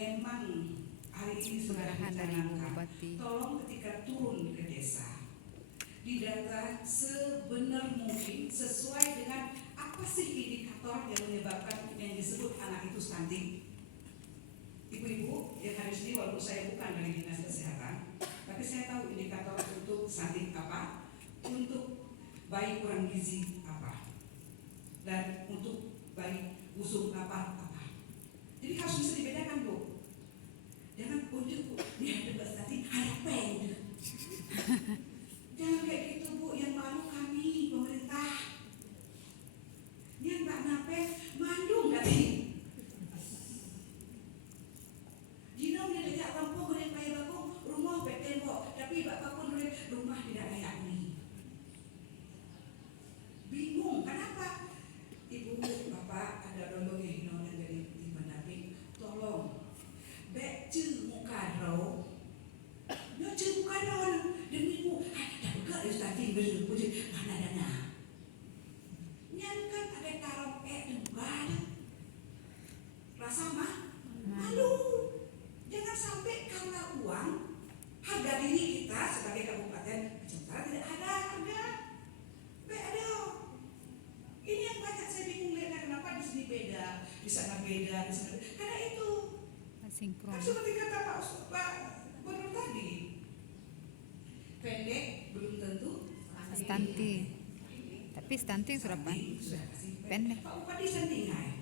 memang hari ini sudah dicanangkan, tolong ketika turun ke desa, didata sebenar mungkin sesuai dengan apa sih indikator yang menyebabkan yang disebut anak itu stunting. Ibu-ibu yang hari ini, walaupun saya bukan dari dinas kesehatan, tapi saya tahu indikator untuk stunting apa, untuk bayi kurang gizi apa, dan untuk bayi busuk apa. Jadi harus bisa dibedakan, Bu. Jangan untuk Bu, ini ada stunting, ada pen. Jangan kayak gitu, Bu. Yang malu kami pemerintah. Yang Mbak Nape mandung tadi. Dino udah dekat kampung, boleh bayar bakung, rumah beken kok. Tapi Bapak pun boleh rumah tidak layak nih. Bingung, kenapa? Ibu, Bapak ada dondong yang Dino yang dari Timur Nabi. Tolong, bek muka rau. Nyo muka rau, demi Bu. Dah buka dari tadi, berdupu mana dana. Nyangkan ada taruh depan. Rasa malu. Jangan sampai karena uang harga diri kita sebagai kabupaten Jember tidak ada harga. Beda. Ini yang banyak saya bingung lihatnya, kenapa di sini beda, di sana beda, di sana beda. Karena itu. Kan seperti kata Pak Gubernur tadi, pendek belum tentu stunting. Tapi stunting sudah pendek. Pak Bupati stunting hai.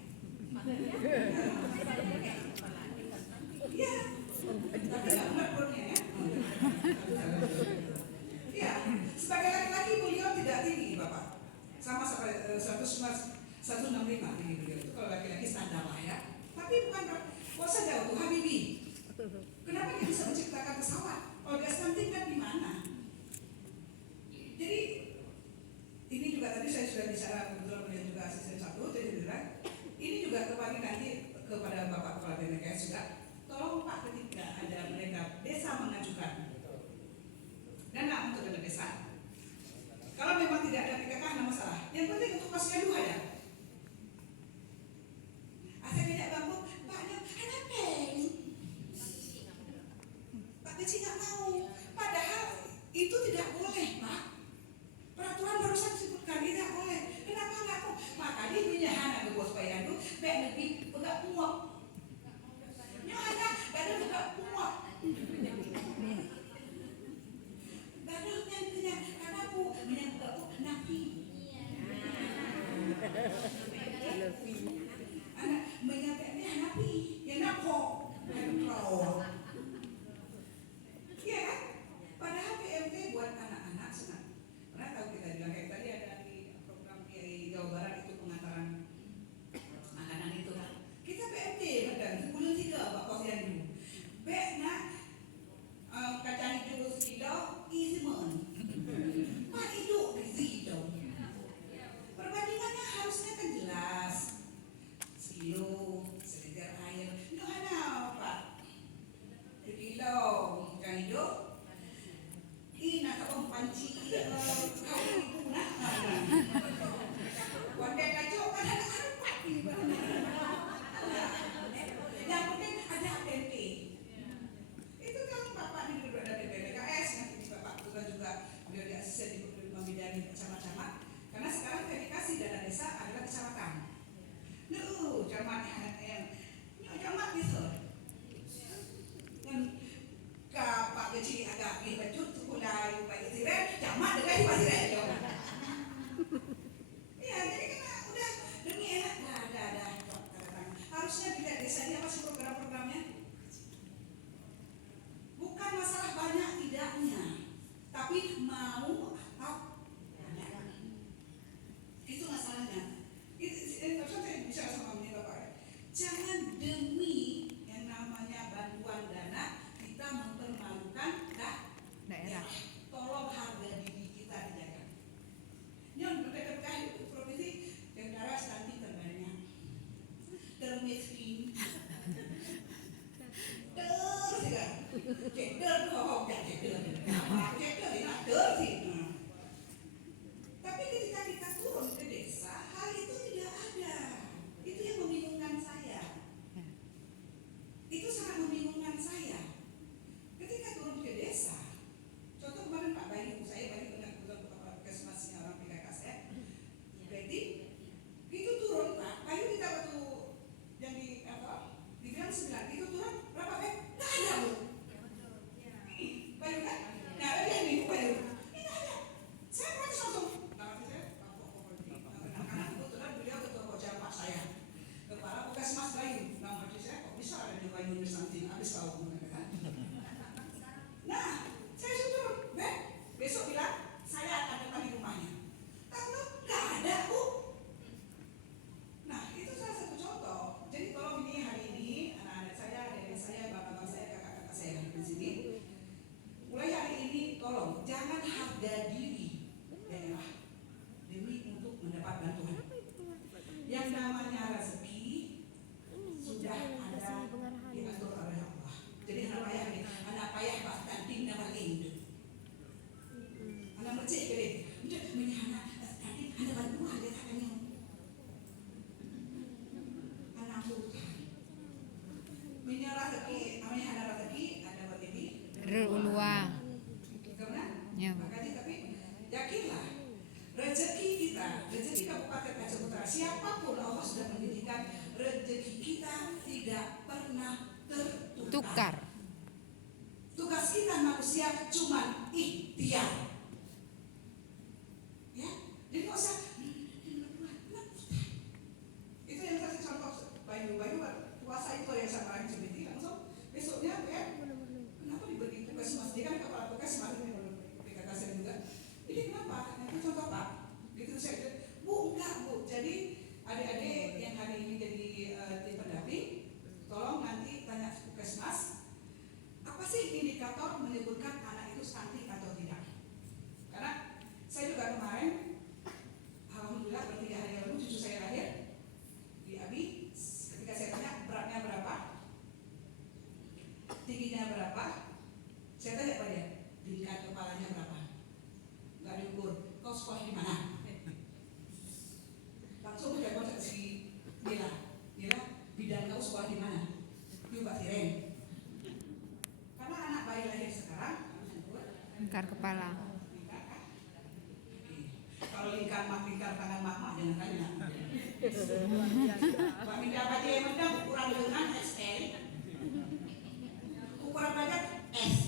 Iya. Tapi nggak benar perutnya ya. Iya. Sebagai laki-laki beliau tidak tinggi, Bapak. Sama sampai 165 tinggi beliau itu kalau laki-laki standar lah ya. Tapi bukan kuasa jauh, Habibie. Kenapa dia bisa menciptakan pesawat? Kalau dia stunting kan di mana? Jadi ini juga tadi saya sudah bicara, kebetulan beliau juga asisten satu, jadi bilang ini juga kembali nanti kepada Bapak Kepala BMKS juga. Tolong Pak, ketika ada mereka desa mengajukan dana untuk dana desa, kalau memang tidak ada PKK ada masalah. Yang penting untuk pasca dua ya. Asal tidak bangku, Pak kenapa? Pak kecil nggak mau. Padahal itu tidak boleh, Pak. Peraturan barusan disebutkan tidak boleh. Kenapa nggak mau? Makanya minyahan ada bos bayar itu, baik lebih enggak muak. Nyonya, baru enggak muak. Baru nantinya, karena aku menyangka aku napi. Anak menyangka napi, ya napo, iya kan? Padahal PMT buat anak-anak senang. Pernah tahu kita bilang kayak tadi ada di program di Jawa Barat itu pengantaran makanan itu kan. Kita PMT badan 10.3 Pak Kosian dulu. Nak kacang hijau sekilo isi mon. Pak hidup gizi dong. Perbandingannya harusnya kan jelas. Sekilo, seliter air. Itu ada Pak. Sekilo kacang hijau. Ini nak panci kau ibu nak. Wandai kacau kan ada empat ini. Yang penting ada APT. Itu kan Bapak di ada di BPKS, nanti Bapak juga beliau di asisten di membidani kecamatan. Karena sekarang verifikasi dana desa adalah kecamatan. Camat camat gitu. Kan Pak kecil agak dibacut sekolah Pak Isire, camat dengan Pak Isire. Iya, jadi kan udah demi enak ada harusnya bila desa ini apa sih program-programnya? Bukan masalah banyak tidaknya, tapi mau atau tidak. Itu masalahnya. Itu saya bicara sama Bapak. Jangan demi yang namanya bantuan dana kita mempermalukan daerah. Tolong harga diri kita dijaga. sangat membingungkan saya. Ketika turun ke desa, contoh kemarin Pak Bayu, saya balik dengan kebetulan Bapak Puskesmasnya orang PKKS ya. Berarti itu turun Pak, Bayu kita waktu yang dibilang 9, itu turun berapa Pak? Nggak ada Bu. Bayu kan? Nah dia nih Bayu. Ini nggak ada. Saya protes langsung. Nah saya anak-anak kebetulan beliau ketua pojok Pak saya. Kepala Puskesmas Bayu. Nah maksud saya kok bisa ada di Bayu Nusanti? Habis tahu kan? Nah, saya suruh, besok bilang saya akan datang di rumahnya. Tahu nggak ada Bu. Nah, itu salah satu contoh. Jadi tolong ini hari ini anak-anak saya, adik saya, bapak-bapak saya, kakak-kakak saya yang di sini. Mulai hari ini tolong jangan harga diri daerah demi untuk mendapat bantuan. Yang namanya rezeki sudah ada diatur oleh Allah. Jadi anak payah bahkan tinggal lagi. Anak mecik kali, udah menyana tadi ada bantuan dia katanya. Anak sultan. Menyerah rezeki, namanya ada rezeki, ada buat ini. Ulua. Karena Ya. makanya tapi yakinlah rezeki kita, rezeki Kabupaten Aceh Utara, siapapun Allah sudah menjadikan rezeki kita tidak pernah tertukar. Tukar. Tugas kita manusia cuma ikhtiar. Ya, jadi nggak usah. Itu yang kasih contoh Bayu puasa itu yang sama orang Cibiti langsung besoknya ya. Kenapa diberi tugas mas? Dia kan kepala tugas mas PKKS juga. Ini kenapa? Itu contoh Pak. Gitu saya Bu enggak Bu. Jadi adik-adik yang hari ini jadi tim pendamping, tolong nanti tanya Puskesmas. Apa sih indikator menyebutkan anak itu stunting atau tidak? Karena saya juga kemarin, alhamdulillah bertiga hari yang lalu cucu saya lahir di Abi. Ketika saya tanya beratnya berapa, tingginya berapa, saya tanya pada dia, tingkat kepalanya berapa? Nggak diukur. Kau sekolah di mana? Langsung udah kontak si Mila, bidan kau sekolah di mana? Yuk Pak Tiren. Karena anak bayi lahir sekarang Lingkar kepala. kalau lingkar tangan mama jangan tanya. Pak minta baca yang mendang ukuran lengan XL, ukuran badan S.